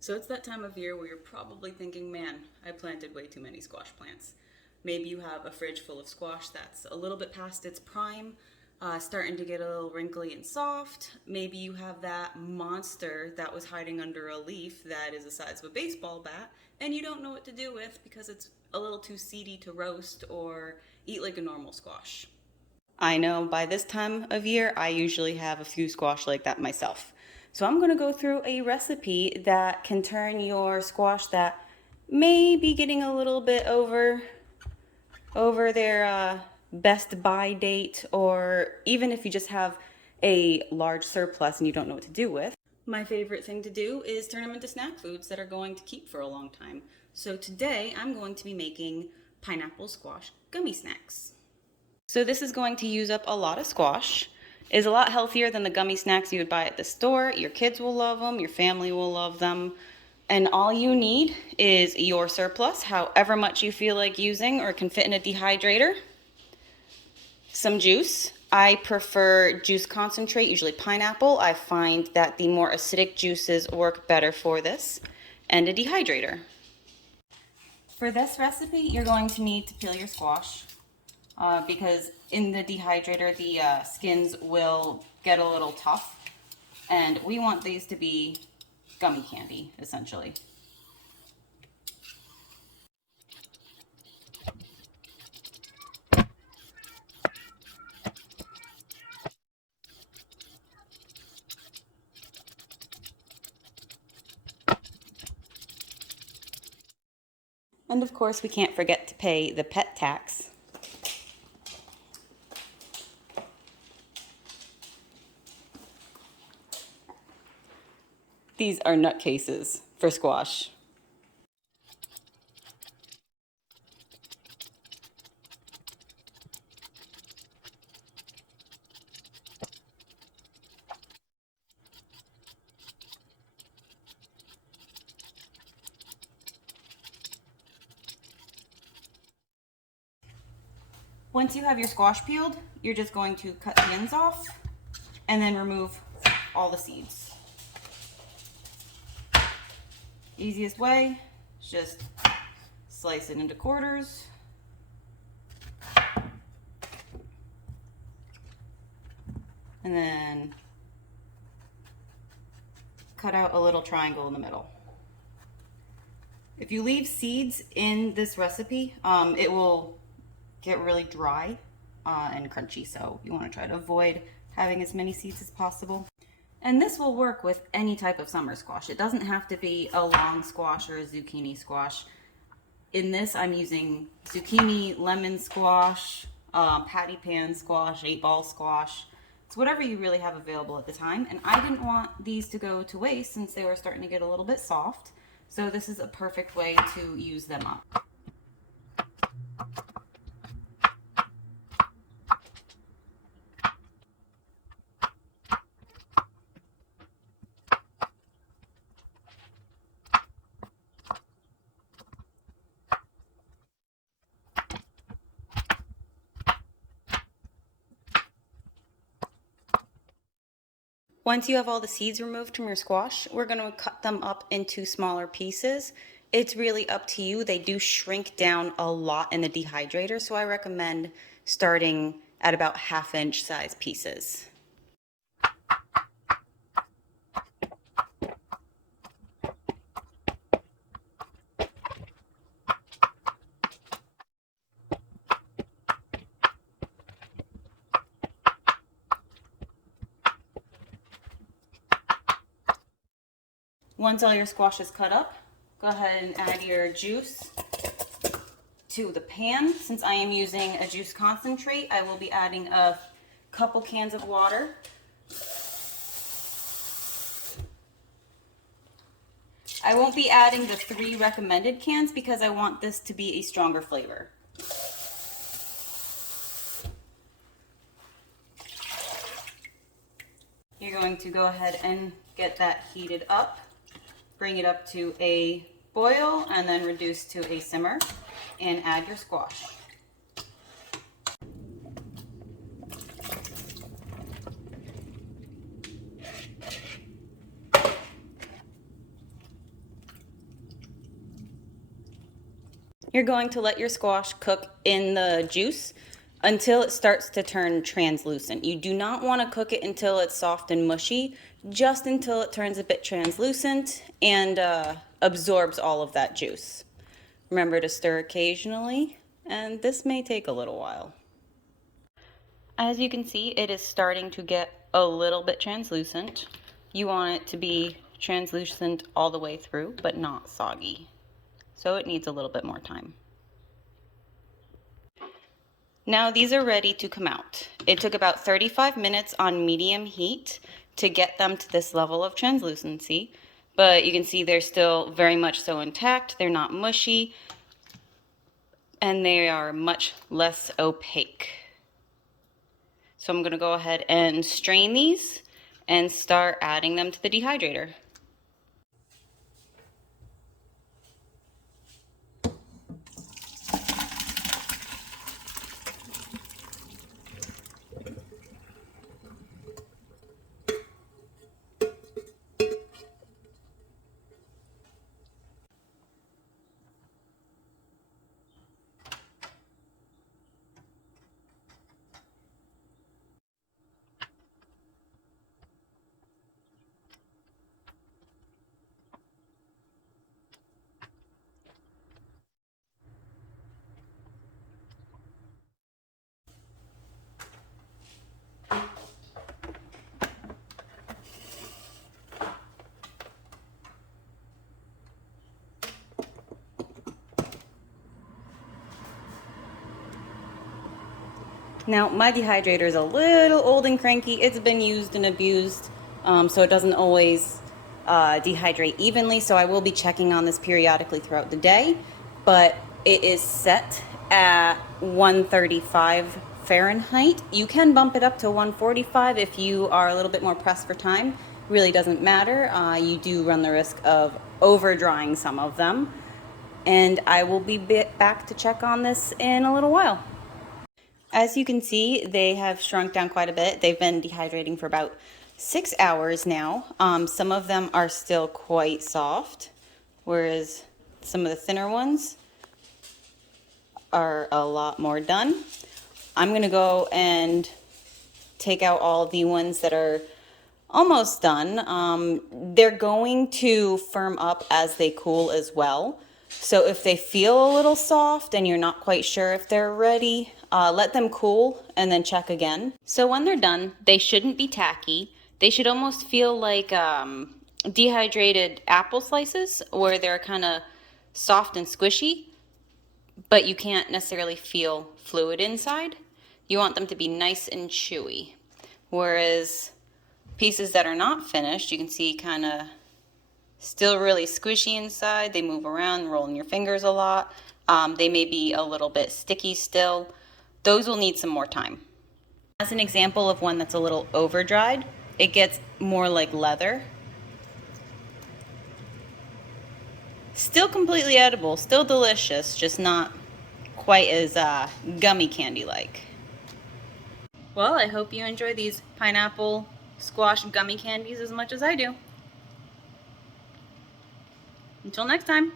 So it's that time of year where you're probably thinking, man, I planted way too many squash plants. Maybe you have a fridge full of squash that's a little bit past its prime, starting to get a little wrinkly and soft. Maybe you have that monster that was hiding under a leaf that is the size of a baseball bat, and you don't know what to do with because it's a little too seedy to roast or eat like a normal squash. I know by this time of year, I usually have a few squash like that myself. So I'm going to go through a recipe that can turn your squash that may be getting a little bit over their best buy date, or even if you just have a large surplus and you don't know what to do with. My favorite thing to do is turn them into snack foods that are going to keep for a long time. So today I'm going to be making pineapple squash gummy snacks. So this is going to use up a lot of squash. It is a lot healthier than the gummy snacks you would buy at the store. Your kids will love them, your family will love them. And all you need is your surplus, however much you feel like using or can fit in a dehydrator. Some juice. I prefer juice concentrate, usually pineapple. I find that the more acidic juices work better for this. And a dehydrator. For this recipe, you're going to need to peel your squash. Because in the dehydrator, the skins will get a little tough, and we want these to be gummy candy, essentially. And of course, we can't forget to pay the pet tax. These are nutcases for squash. Once you have your squash peeled, you're just going to cut the ends off and then remove all the seeds. Easiest way is just slice it into quarters. And then cut out a little triangle in the middle. If you leave seeds in this recipe, it will get really dry and crunchy, so you want to try to avoid having as many seeds as possible. And this will work with any type of summer squash. It doesn't have to be a long squash or a zucchini squash. In this, I'm using zucchini, lemon squash, patty pan squash, 8-ball squash. It's whatever you really have available at the time. And I didn't want these to go to waste since they were starting to get a little bit soft. So this is a perfect way to use them up. Once you have all the seeds removed from your squash, we're going to cut them up into smaller pieces. It's really up to you. They do shrink down a lot in the dehydrator, so I recommend starting at about 1/2-inch size pieces. Once all your squash is cut up, go ahead and add your juice to the pan. Since I am using a juice concentrate, I will be adding a couple cans of water. I won't be adding the 3 recommended cans because I want this to be a stronger flavor. You're going to go ahead and get that heated up. Bring it up to a boil and then reduce to a simmer and add your squash. You're going to let your squash cook in the juice until it starts to turn translucent. You do not want to cook it until it's soft and mushy, just until it turns a bit translucent and absorbs all of that juice. Remember to stir occasionally, and this may take a little while. As you can see, it is starting to get a little bit translucent. You want it to be translucent all the way through, but not soggy. So it needs a little bit more time. Now these are ready to come out. It took about 35 minutes on medium heat to get them to this level of translucency, but you can see they're still very much so intact. They're not mushy, and they are much less opaque. So I'm gonna go ahead and strain these and start adding them to the dehydrator. Now, my dehydrator is a little old and cranky. It's been used and abused, so it doesn't always dehydrate evenly, so I will be checking on this periodically throughout the day, but it is set at 135 Fahrenheit. You can bump it up to 145 if you are a little bit more pressed for time. Really doesn't matter. You do run the risk of over drying some of them, and I will be back to check on this in a little while. As you can see, they have shrunk down quite a bit. They've been dehydrating for about 6 hours now. Some of them are still quite soft, whereas some of the thinner ones are a lot more done. I'm gonna go and take out all the ones that are almost done. They're going to firm up as they cool as well. So if they feel a little soft and you're not quite sure if they're ready, let them cool and then check again. So when they're done, they shouldn't be tacky. They should almost feel like dehydrated apple slices, where they're kind of soft and squishy, but you can't necessarily feel fluid inside. You want them to be nice and chewy. Whereas pieces that are not finished, you can see kind of still really squishy inside. They move around, roll in your fingers a lot. They may be a little bit sticky still. Those will need some more time. As an example of one that's a little over dried, it gets more like leather. Still completely edible, still delicious, just not quite as gummy candy like. Well, I hope you enjoy these pineapple squash gummy candies as much as I do. Until next time.